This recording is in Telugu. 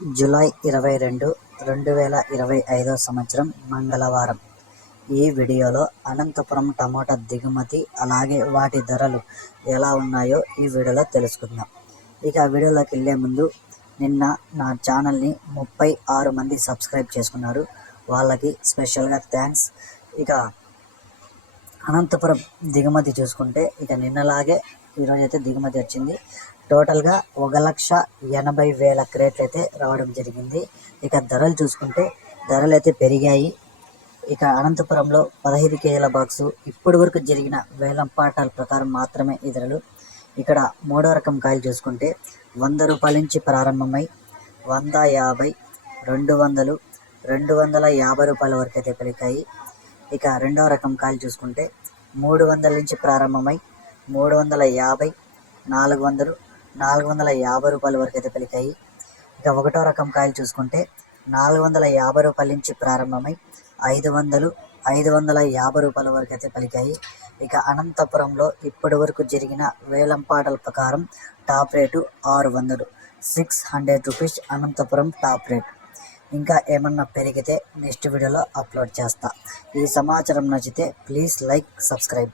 జూలై ఇరవై రెండు రెండు వేల ఇరవై ఐదో సంవత్సరం మంగళవారం. ఈ వీడియోలో అనంతపురం టమోటా దిగుమతి అలాగే వాటి ధరలు ఎలా ఉన్నాయో ఈ వీడియోలో తెలుసుకుందాం. ఇక వీడియోలోకి వెళ్ళే ముందు నిన్న నా ఛానల్ని ముప్పై ఆరు మంది సబ్స్క్రైబ్ చేసుకున్నారు. వాళ్ళకి స్పెషల్గా థ్యాంక్స్. ఇక అనంతపురం దిగుమతి చూసుకుంటే ఇక నిన్నలాగే ఈరోజు అయితే దిగుమతి వచ్చింది. టోటల్గా ఒక లక్ష ఎనభై వేల క్రేట్లు అయితే రావడం జరిగింది. ఇక ధరలు చూసుకుంటే ధరలు అయితే పెరిగాయి. ఇక అనంతపురంలో పదహైదు కేజీల బాక్సు ఇప్పటి వరకు జరిగిన వేలం పాఠాల ప్రకారం మాత్రమే ఈ ధరలు. ఇక్కడ మూడో రకం కాయలు చూసుకుంటే వంద రూపాయల నుంచి ప్రారంభమై వంద యాభై రెండు వందలు రెండు వందల యాభై రూపాయల వరకు అయితే పెరిగాయి. ఇక రెండవ రకం కాయలు చూసుకుంటే మూడు వందల నుంచి ప్రారంభమై మూడు వందల యాభై నాలుగు వందలు నాలుగు వందల యాభై రూపాయల వరకు అయితే పలికాయి. ఇక ఒకటో రకం కాయలు చూసుకుంటే నాలుగు వందల యాభై రూపాయల నుంచి ప్రారంభమై ఐదు వందలు ఐదు వందల యాభై రూపాయల వరకు అయితే పలికాయి. ఇక అనంతపురంలో ఇప్పటి వరకు జరిగిన వేలంపాటల ప్రకారం టాప్ రేటు ఆరు వందలు six hundred rupees Anantapur top rate. ఇంకా ఏమన్నా పెరిగితే నెక్స్ట్ వీడియోలో అప్లోడ్ చేస్తా. ఈ సమాచారం నచ్చితే ప్లీజ్ లైక్ సబ్స్క్రైబ్.